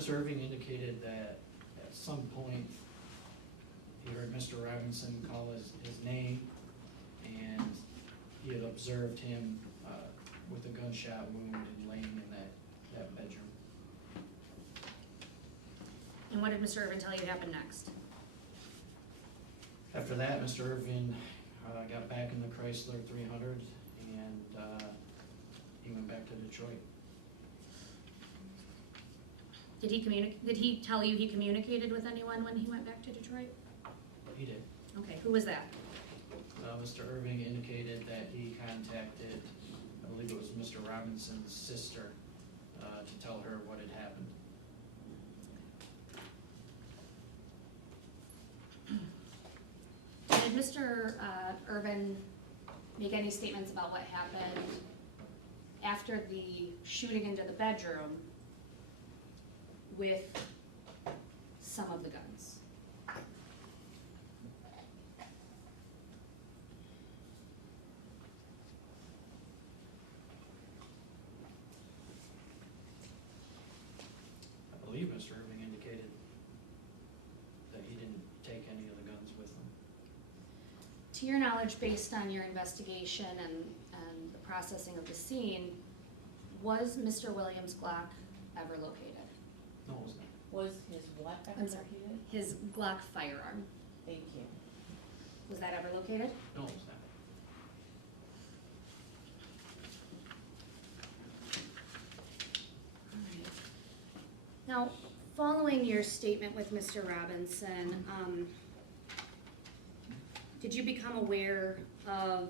Mr. Irving indicated that at some point he heard Mr. Robinson call his name, and he had observed him with a gunshot wound and laying in that bedroom. And what did Mr. Irvin tell you happened next? After that, Mr. Irvin got back in the Chrysler 300, and he went back to Detroit. Did he tell you he communicated with anyone when he went back to Detroit? He did. Okay, who was that? Mr. Irving indicated that he contacted, I believe it was Mr. Robinson's sister, to tell her what had happened. Did Mr. Irvin make any statements about what happened after the shooting into the bedroom with some of the guns? I believe Mr. Irving indicated that he didn't take any of the guns with him. To your knowledge, based on your investigation and the processing of the scene, was Mr. Williams' Glock ever located? No, it was not. Was his what ever I'm sorry. located? His Glock firearm, Thank you. was that ever located? No, it was not. Now, following your statement with Mr. Robinson, did you become aware of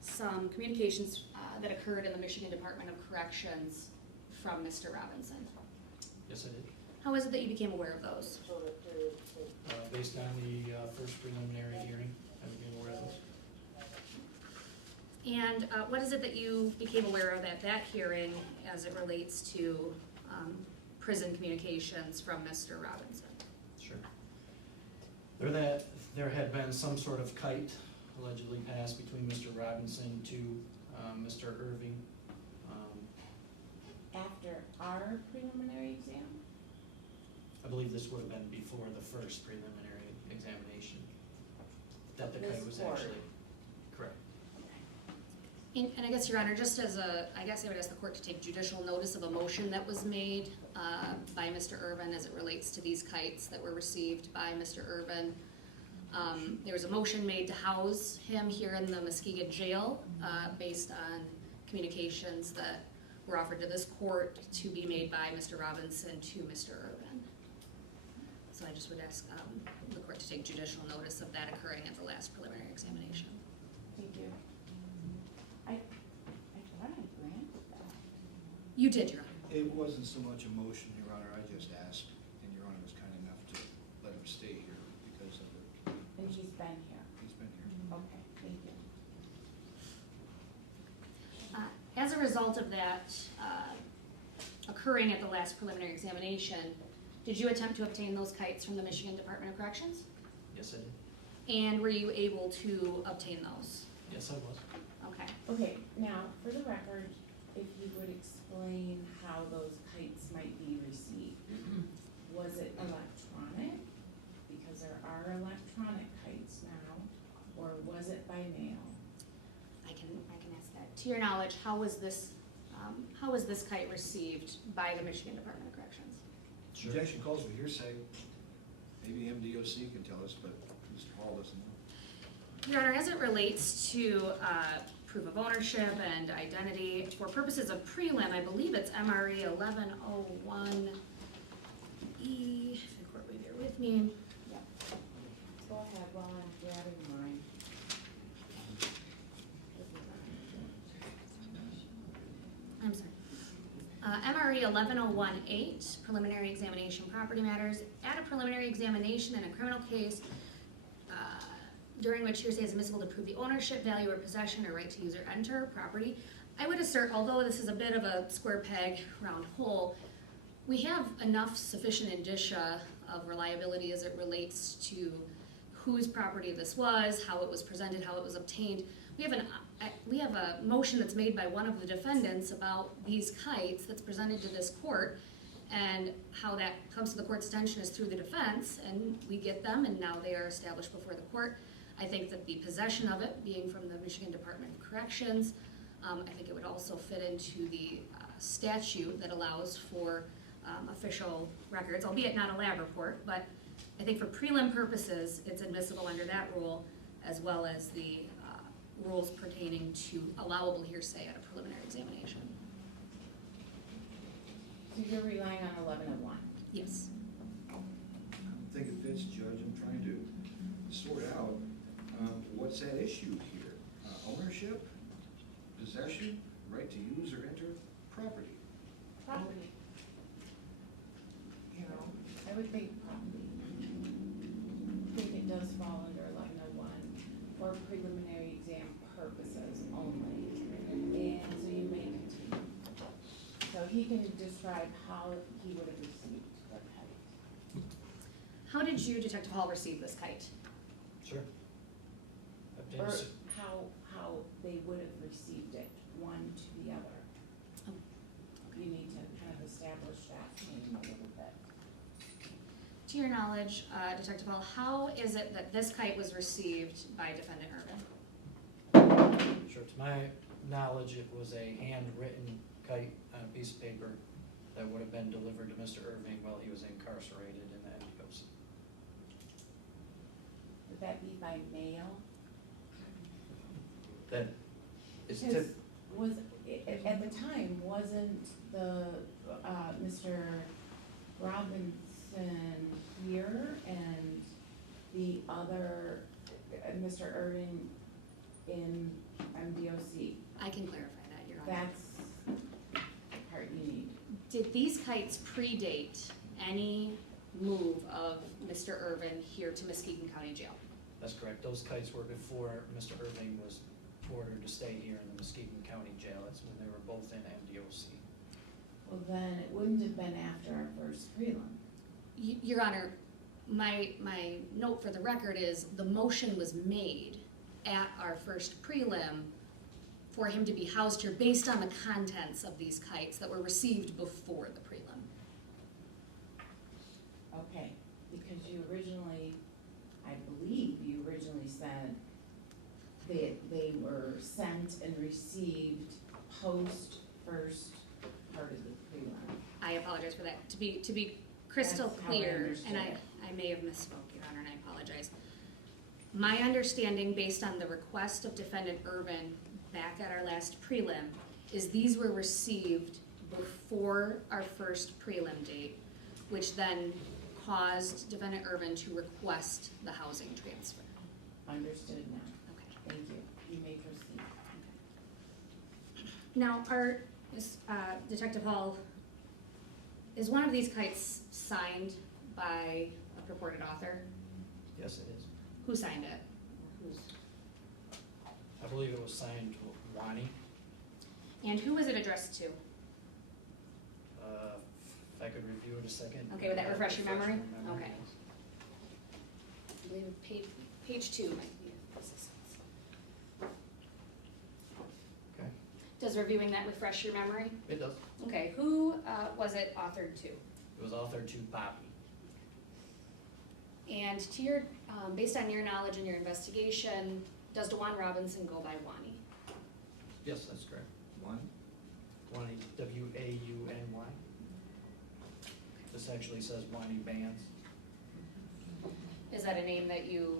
some communications that occurred in the Michigan Department of Corrections from Mr. Robinson? Yes, I did. How is it that you became aware of those? Based on the first preliminary hearing, I became aware of those. And what is it that you became aware of at that hearing as it relates to prison communications from Mr. Robinson? Sure. There had been some sort of kite allegedly passed between Mr. Robinson to Mr. Irving. After our preliminary exam? I believe this would have been before the first preliminary examination, that the kite was This court. actually, correct. And I guess, Your Honor, just as I guess I would ask the court to take judicial notice of a motion that was made by Mr. Irvin as it relates to these kites that were received by Mr. Irvin. There was a motion made to house him here in the Muskegon jail based on communications that were offered to this court to be made by Mr. Robinson to Mr. Irvin. So I just would ask the court to take judicial notice of that occurring at the last preliminary examination. Thank you. I thought I granted that. You did, Your Honor. It wasn't so much a motion, Your Honor, I just asked, and Your Honor was kind enough to let him stay here because of the, And he's been here. he's been here. Okay, thank you. As a result of that occurring at the last preliminary examination, did you attempt to obtain those kites from the Michigan Department of Corrections? Yes, I did. And were you able to obtain those? Yes, I was. Okay. Okay, now, for the record, if you would explain how those kites might be received. Was it electronic? Because there are electronic kites now, or was it by mail? I can ask that. To your knowledge, how was this kite received by the Michigan Department of Corrections? Objection calls for hearsay. Maybe MDOC can tell us, but Mr. Hall doesn't know. Your Honor, as it relates to proof of ownership and identity, for purposes of prelim, I believe it's MRE 1101E. If the court will bear with me. Yep. Go ahead while I'm grabbing mine. I'm sorry. MRE 11018, preliminary examination property matters. At a preliminary examination in a criminal case, during which hearsay is admissible to prove the ownership, value, or possession, or right to use or enter property. I would assert, although this is a bit of a square peg, round hole, we have enough sufficient indicia of reliability as it relates to whose property this was, how it was presented, how it was obtained. We have a motion that's made by one of the defendants about these kites that's presented to this court, And how that comes to the court's attention is through the defense, and we get them, and now they are established before the court. I think that the possession of it, being from the Michigan Department of Corrections, I think it would also fit into the statute that allows for official records, albeit not a lab report, but I think for prelim purposes, it's admissible under that rule, as well as the rules pertaining to allowable hearsay at a preliminary examination. So you're relying on 1101? Yes. I don't think it fits, Judge. I'm trying to sort out what's at issue here. Ownership, possession, right to use or enter property. Property. You know, I would think property. I think it does fall under 1101 for preliminary exam purposes only. And so you may continue. So he can describe how he would have received the kite. How did you, Detective Hall, receive this kite? Sure. Or how they would have received it, one to the other. Oh, You need to kind of establish that chain a little bit. To your knowledge, Detective Hall, how is it that this kite was received by Defendant Irvin? Sure, to my knowledge, it was a handwritten kite on a piece of paper that would have been delivered to Mr. Irving while he was incarcerated in the MDOC. Would that be by mail? That is Because at the time, wasn't the, Mr. Robinson here and the other, Mr. Irving in MDOC? I can clarify that, Your Honor. That's the part you need. Did these kites predate any move of Mr. Irvin here to Muskegon County Jail? That's correct. Those kites were before Mr. Irving was ordered to stay here in the Muskegon County Jail. That's when they were both in MDOC. Well, then it wouldn't have been after our first prelim. Your Honor, my note for the record is the motion was made at our first prelim for him to be housed here based on the contents of these kites that were received before the prelim. Okay, because you originally, I believe you originally said that they were sent and received post first part of the prelim. I apologize for that. To be crystal That's how I clear, understood and it. I may have misspoke, Your Honor, and I apologize. My understanding, based on the request of Defendant Irvin back at our last prelim, is these were received before our first prelim date, which then caused Defendant Irvin to request the housing transfer. Understood now. Okay. Thank you. You may proceed. Now, Detective Hall, is one of these kites signed by a purported author? Yes, it is. Who signed it? I believe it was signed to Wani. And who was it addressed to? If I could review it a second. Okay, would that refresh your memory? Refresh my memory, Okay. yes. I believe page 2 might be assistance. Okay, Does reviewing that refresh your memory? it does. Okay, who was it authored to? It was authored to Poppy. And to your, based on your knowledge and your investigation, does DeJuan Robinson go by Wani? Yes, that's correct. one, Wani, W-A-U-N-Y. This actually says Wani Bands. Is that a name that you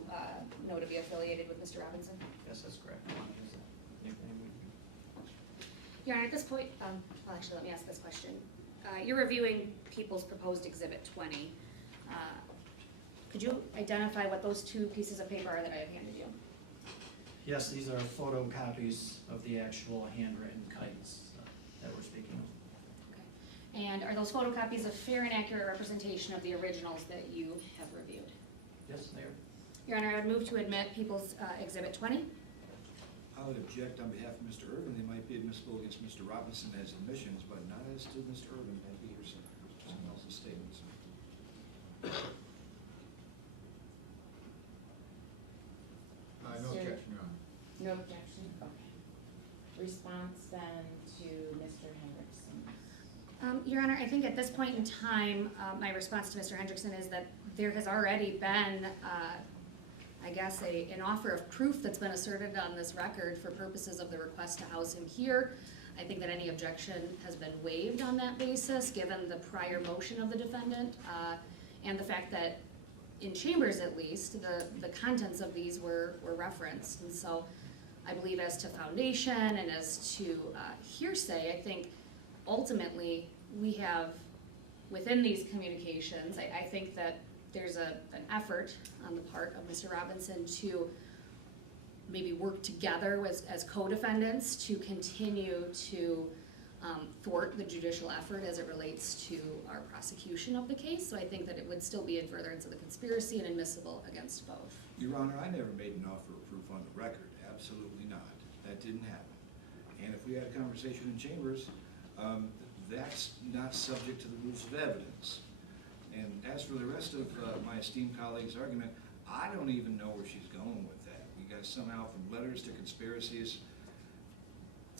know to be affiliated with Mr. Robinson? Yes, that's correct. Wani is the nickname we use. Your Honor, at this point, well, actually, let me ask this question. You're reviewing People's Proposed Exhibit 20. Could you identify what those two pieces of paper are that I have handed you? Yes, these are photocopies of the actual handwritten kites that we're speaking of. Okay. And are those photocopies a fair and accurate representation of the originals that you have reviewed? Yes, they are. Your Honor, I would move to admit People's Exhibit 20. I would object on behalf of Mr. Irvin. They might be admissible against Mr. Robinson as admissions, but not as to Mr. Irvin and be or someone else's statements. No objection, Your Honor. No objection? Okay. Response then to Mr. Hendrickson's Your Honor, I think at this point in time, my response to Mr. Hendrickson is that there has already been, I guess, an offer of proof that's been asserted on this record for purposes of the request to house him here. I think that any objection has been waived on that basis, given the prior motion of the defendant, and the fact that in chambers at least, the contents of these were referenced. And so I believe as to foundation and as to hearsay, I think ultimately we have, within these communications, I think that there's an effort on the part of Mr. Robinson to maybe work together as co-defendants to continue to thwart the judicial effort as it relates to our prosecution of the case. So I think that it would still be in furtherance of the conspiracy and admissible against both. Your Honor, I never made an offer of proof on the record, absolutely not. That didn't happen. And if we had a conversation in chambers, that's not subject to the rules of evidence. And as for the rest of my esteemed colleague's argument, I don't even know where she's going with that. You guys somehow, from letters to conspiracies,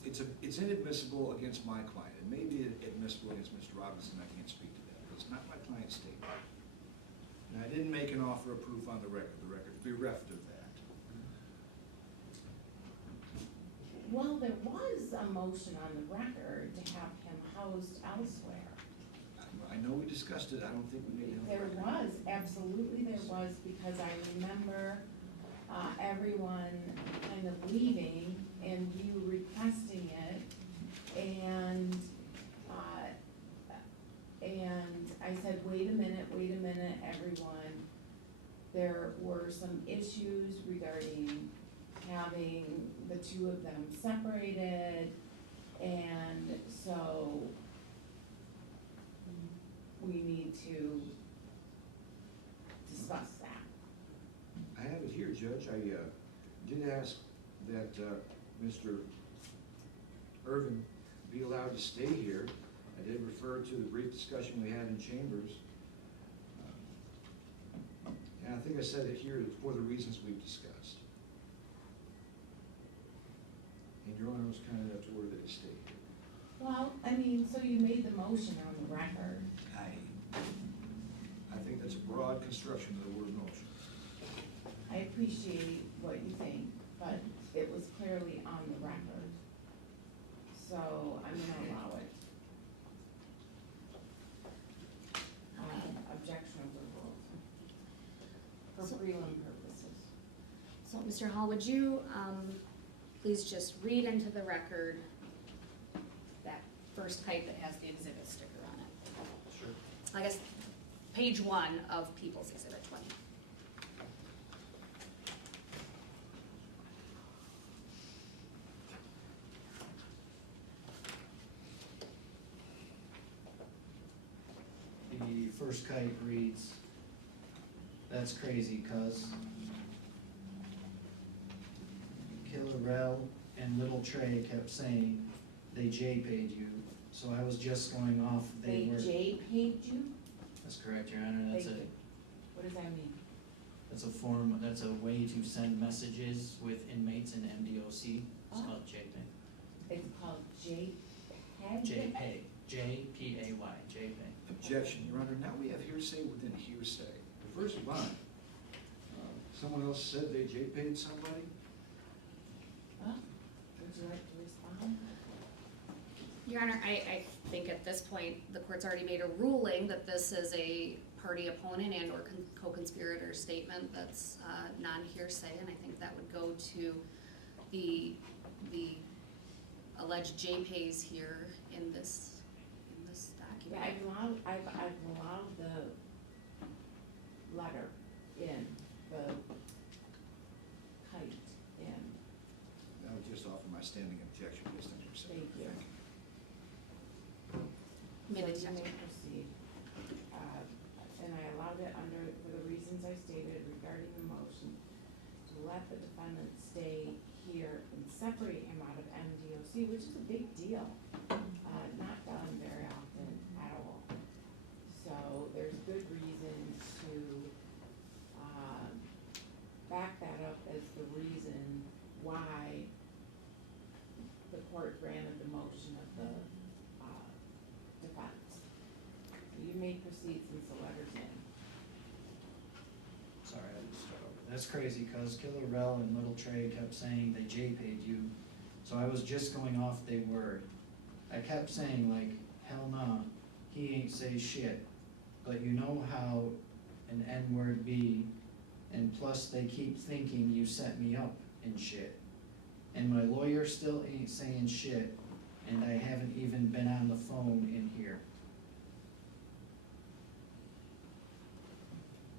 it's inadmissible against my client. It may be admissible against Mr. Robinson. I can't speak to that, but it's not my client's statement. And I didn't make an offer of proof on the record. The record's bereft of that. Well, there was a motion on the record to have him housed elsewhere. I know we discussed it. I don't think we made it on the There record. was, absolutely there was, because I remember everyone kind of leaving and you requesting it, and I said, wait a minute, everyone. There were some issues regarding having the two of them separated, and so we need to discuss that. I have it here, Judge. I did ask that Mr. Irvin be allowed to stay here. I did refer to the brief discussion we had in chambers. And I think I said it here for the reasons we've discussed. And Your Honor was kind enough to order that he stay here. Well, I mean, so you made the motion on the record. I think that's a broad construction of the word motion. I appreciate what you think, but it was clearly on the record. So I'm gonna allow it. Objection overruled. For So- prelim purposes. So, Mr. Hall, would you please just read into the record that first kite that has the exhibit sticker on it? Sure. I guess page 1 of People's Exhibit 20. The first kite reads, "That's crazy, cuz Killarell and Little Trey kept saying they J-paid you." So I was just going off, They J-paid you? That's correct, Your Honor. That's Thank a, you. What does that mean? that's a form, that's a way to send messages with inmates in MDOC. It's Oh. called J-pay. It's called J-pay? J-pay, J-P-A-Y, J-pay. Objection, Your Honor. Now we have hearsay within hearsay. The first line, someone else said they J-paid somebody? Oh, would you like to respond? Your Honor, I think at this point, the court's already made a ruling that this is a party opponent and or co-conspirator statement that's non-hearsay, and I think that would go to the alleged J-pays here in this Yeah, document. I've allowed the letter in, the kite in. I would just offer my standing objection based on your statement. Thank you. May the So you may detective- proceed. And I allowed it under, for the reasons I stated regarding the motion, to let the defendant stay here and separate him out of MDOC, which is a big deal. Not done very often at all. So there's good reason to, back that up as the reason why the court granted the motion of the, defense. receipts since the letter's in. Sorry, I just started over. That's crazy, cause Killer Rel and Little Trey kept saying they J-paid you, so I was just going off their word. I kept saying like, hell nah, he ain't say shit, but you know how an N-word be, and plus they keep thinking you set me up and shit. And my lawyer still ain't saying shit, and I haven't even been on the phone in here.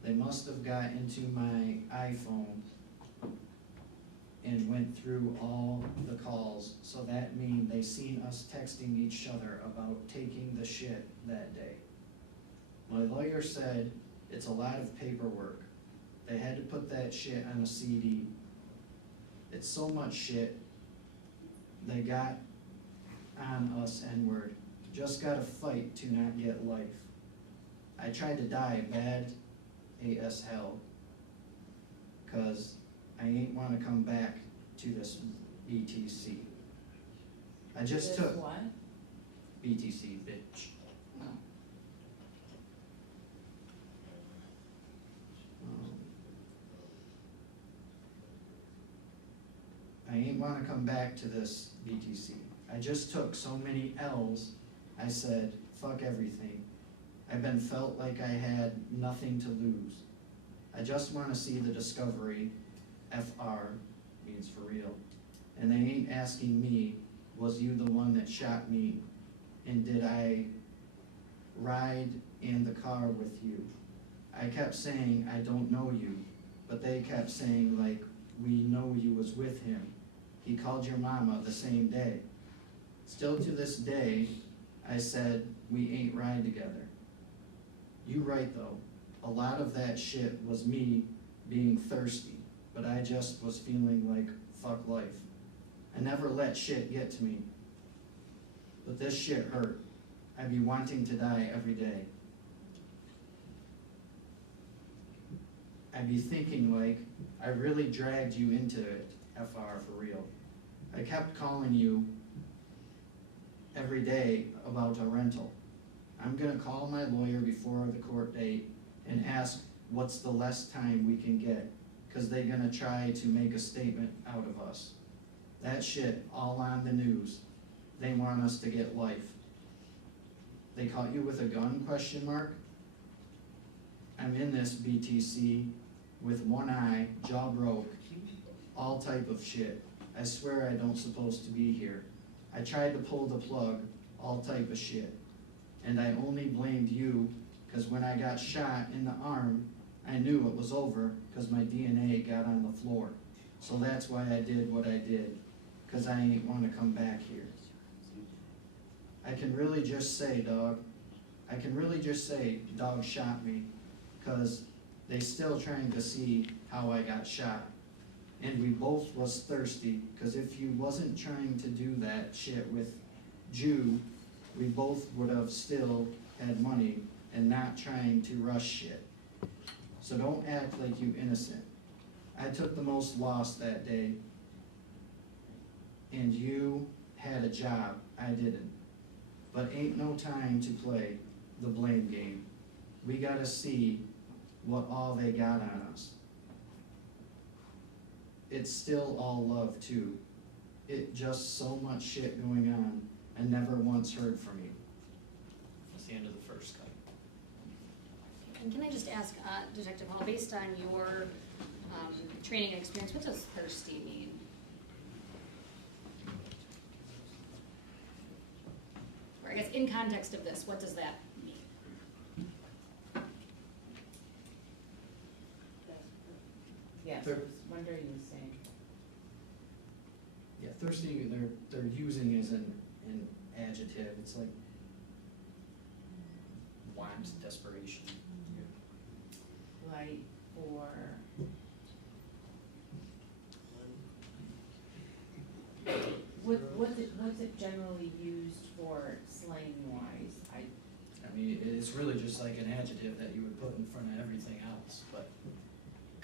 They must have got into my iPhone and went through all the calls, so that mean they seen us texting each other about taking the shit that day. My lawyer said it's a lot of paperwork. They had to put that shit on a CD. It's so much shit they got on us N-word. Just gotta fight to not get life. I tried to die bad as hell, cause I ain't wanna come back to this BTC. I just This took what? BTC, bitch. Oh. I ain't wanna come back to this BTC. I just took so many L's, I said, fuck everything. I've been felt like I had nothing to lose. I just wanna see the discovery, FR, means for real. And they ain't asking me, was you the one that shot me? And did I ride in the car with you? I kept saying, I don't know you, but they kept saying like, we know you was with him. He called your mama the same day. Still to this day, I said, we ain't ride together. You right though, a lot of that shit was me being thirsty, but I just was feeling like, fuck life. I never let shit get to me. But this shit hurt. I be wanting to die every day. I be thinking like, I really dragged you into it, FR for real. I kept calling you every day about a rental. I'm gonna call my lawyer before the court date and ask what's the less time we can get, cause they gonna try to make a statement out of us. That shit all on the news. They want us to get life. They caught you with a gun, question mark? I'm in this BTC with one eye, jaw broke, all type of shit. I swear I don't supposed to be here. I tried to pull the plug, all type of shit. And I only blamed you, cause when I got shot in the arm, I knew it was over, cause my DNA got on the floor. So that's why I did what I did, cause I ain't wanna come back here. I can really just say, dog shot me, cause they still trying to see how I got shot. And we both was thirsty, cause if you wasn't trying to do that shit with Jew, we both would have still had money and not trying to rush shit. So don't act like you innocent. I took the most loss that day, and you had a job, I didn't. But ain't no time to play the blame game. We gotta see what all they got on us. It's still all love too. It just so much shit going on and never once heard from you. That's the end of the first cut. And can I just ask, Detective Hall, based on your training and experience, what does thirsty mean? Or I guess in context of this, what does that mean? Yes, I They're- was wondering the same. Yeah, thirsty, they're using as an adjective, it's like want, desperation. Like for, what's it generally used for slang wise? I mean, it's really just like an adjective that you would put in front of everything else, but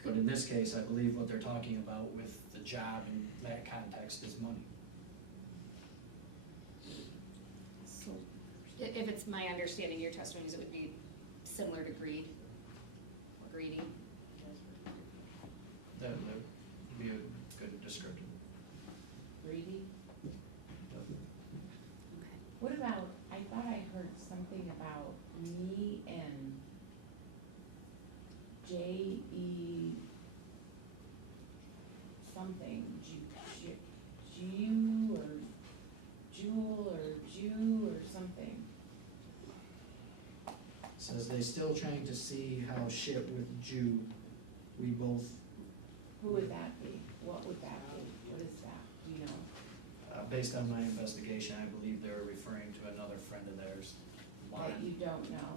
in this case, I believe what they're talking about with the job in that context is money. So, if it's my understanding, your testimony is it would be similar to greed or greedy. That would be a good description. Greedy? Okay. What about, I thought I heard something about me and J.E. something, Jew or Jewel or Jew or something. Says they still trying to see how shit with Jew, we both, Who would that be? What would that be? What is that? Do you know? based on my investigation, I believe they were referring to another friend of theirs. That you don't know?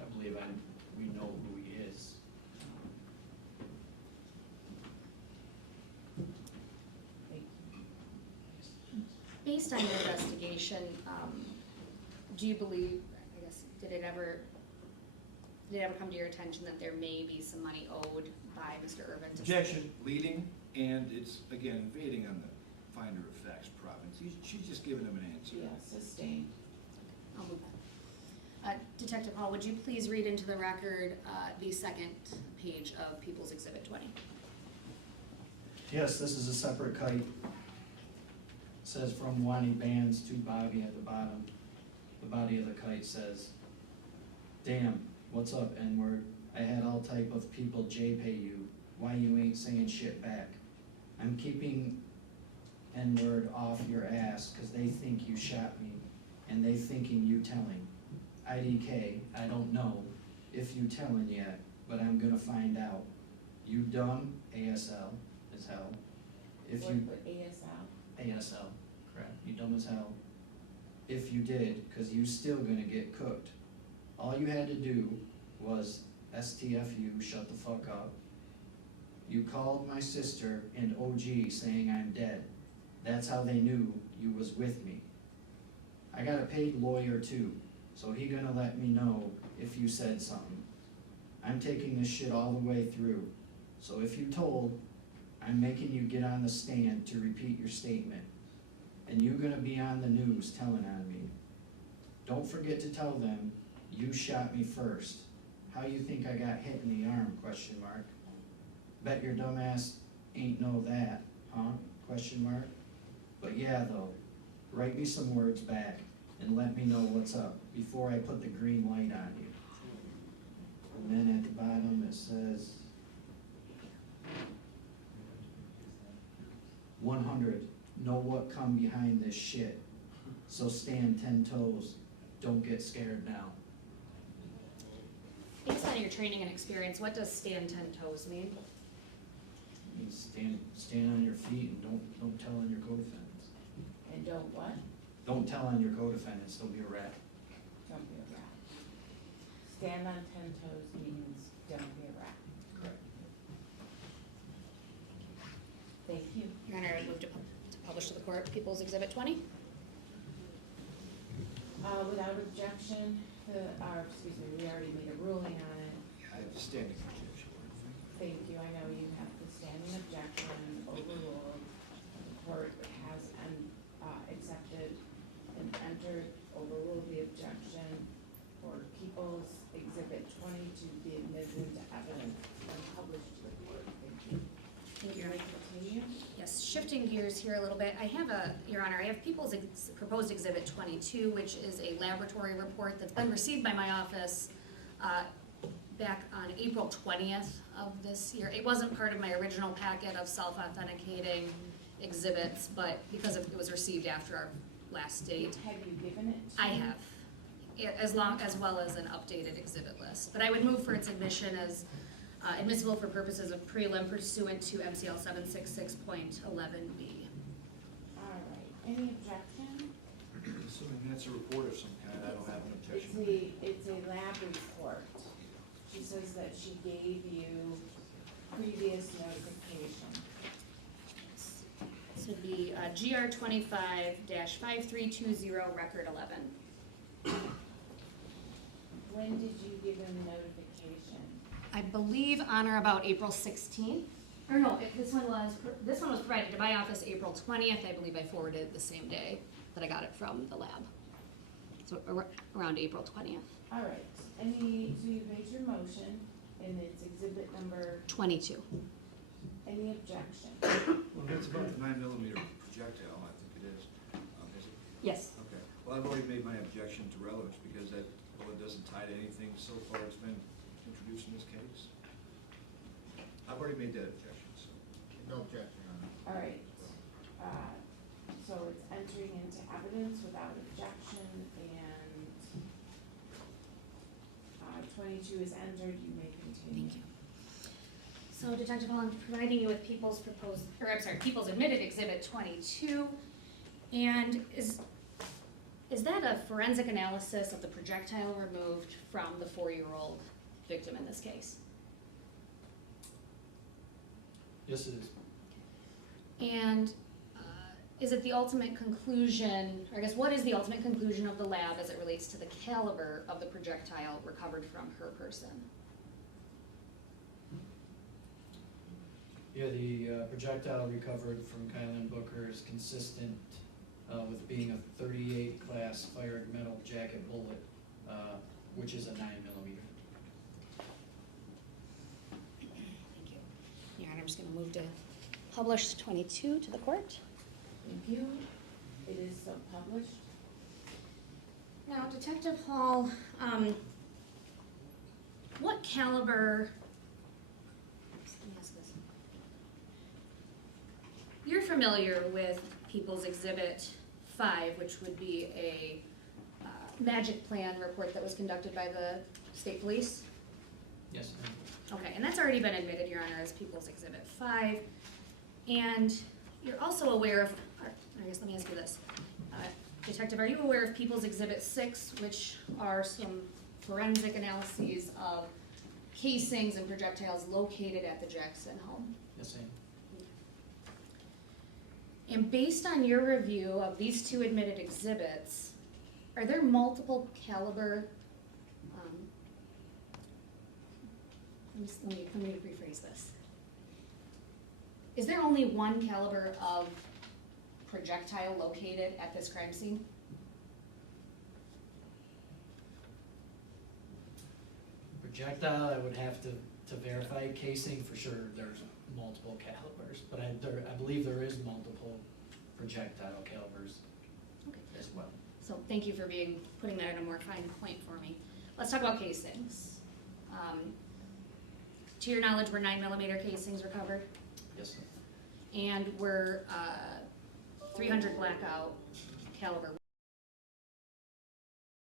I believe we know who he is. Thank you. Based on your investigation, do you believe, I guess, did it ever come to your attention that there may be some money owed by Mr. Irvin? to- Objection, leading, and it's, again, invading on the finder of facts province. She's just giving him an answer. Yeah, sustained. I'll move that. Detective Hall, would you please read into the record the second page of People's Exhibit 20? Yes, this is a separate kite. It says from Wani Bands to Bobby at the bottom. The body of the kite says, "Damn, what's up, N-word? I had all type of people J-pay you. Why you ain't saying shit back? I'm keeping N-word off your ass cause they think you shot me and they thinking you telling. IDK, I don't know if you telling yet, but I'm gonna find out. You dumb, ASL, as hell. If you, What ASL? ASL, correct, you dumb as hell. If you did, cause you still gonna get cooked. All you had to do was STFU, shut the fuck up. You called my sister and OG saying I'm dead. That's how they knew you was with me. I got a paid lawyer too, so he gonna let me know if you said something. I'm taking this shit all the way through, so if you told, I'm making you get on the stand to repeat your statement. And you gonna be on the news telling on me. Don't forget to tell them you shot me first. How you think I got hit in the arm, question mark. Bet your dumbass ain't know that, huh, question mark. But yeah though, write me some words back and let me know what's up before I put the green light on you. And then at the bottom it says 100, know what come behind this shit. So stand 10 toes, don't get scared now. Based on your training and experience, what does stand 10 toes mean? You stand on your feet and don't tell on your co-defendants. And don't what? Don't tell on your co-defendants, they'll be a rat. Don't be a rat. Stand on 10 toes means don't be a rat. Correct. Thank you. Your Honor, I would move to publish to the court People's Exhibit 20. Without objection, we already made a ruling on it. I have a standing objection. Thank you, I know you have the standing objection overruled. The court has accepted and entered, overruled the objection for People's Exhibit 20 to be admitted into evidence and published to the court. Thank you. Thank you. May I continue? Yes, shifting gears here a little bit, I have Your Honor, I have People's Proposed Exhibit 22, which is a laboratory report that's been received by my office back on April 20th of this year. It wasn't part of my original packet of self-authenticating exhibits, but because it was received after our last date, Have you given it to? I have, as well as an updated exhibit list. But I would move for its admission as admissible for purposes of prelim pursuant to MCL 766.11B. All right, any objection? Assuming that's a report of some kind, I don't have an objection. It's a lab report. She says that she gave you previous notification. This would be GR 25-5320, record 11. When did you give him notification? I believe on or about April 16th. Or no, this one was provided to my office April 20th. I believe I forwarded it the same day that I got it from the lab. So around April 20th. All right, so you've made your motion, and it's exhibit number, 22. any objection? Well, that's about the 9mm projectile, I think it is. Is it? Yes. Okay, well, I've already made my objection to relevance because that bullet doesn't tie to anything so far it's been introduced in this case. I've already made that objection, so. No objection, Your Honor. All right, so it's entering into evidence without objection, and 22 is entered, you may continue. Thank you. So Detective Hall, I'm providing you with People's People's Admitted Exhibit 22. And is that a forensic analysis of the projectile removed from the 4-year-old victim in this case? Yes, it is. And is it the ultimate conclusion, or I guess what is the ultimate conclusion of the lab as it relates to the caliber of the projectile recovered from her person? Yeah, the projectile recovered from Kylan Booker is consistent with being a .38 class fired metal jacket bullet, which is a 9mm. Thank you. Your Honor, I'm just going to move to publish 22 to the court. Thank you. It is so published. Now, Detective Hall, what caliber, let me ask this. You're familiar with People's Exhibit 5, which would be a magic plan report that was conducted by the state police? Yes, ma'am. Okay, and that's already been admitted, Your Honor, as People's Exhibit 5. And you're also aware of, I guess let me ask you this. Detective, are you aware of People's Exhibit 6, which are some forensic analyses of casings and projectiles located at the Jackson home? Yes, ma'am. And based on your review of these two admitted exhibits, are there multiple caliber, let me rephrase this. Is there only one caliber of projectile located at this crime scene? Projectile, I would have to verify. Casing, for sure, there's multiple calibers, but I believe there is multiple projectile calibers Okay. as well. So thank you for putting that in a more fine point for me. Let's talk about casings. To your knowledge, were 9mm casings recovered? Yes, sir. And were 300 blackout caliber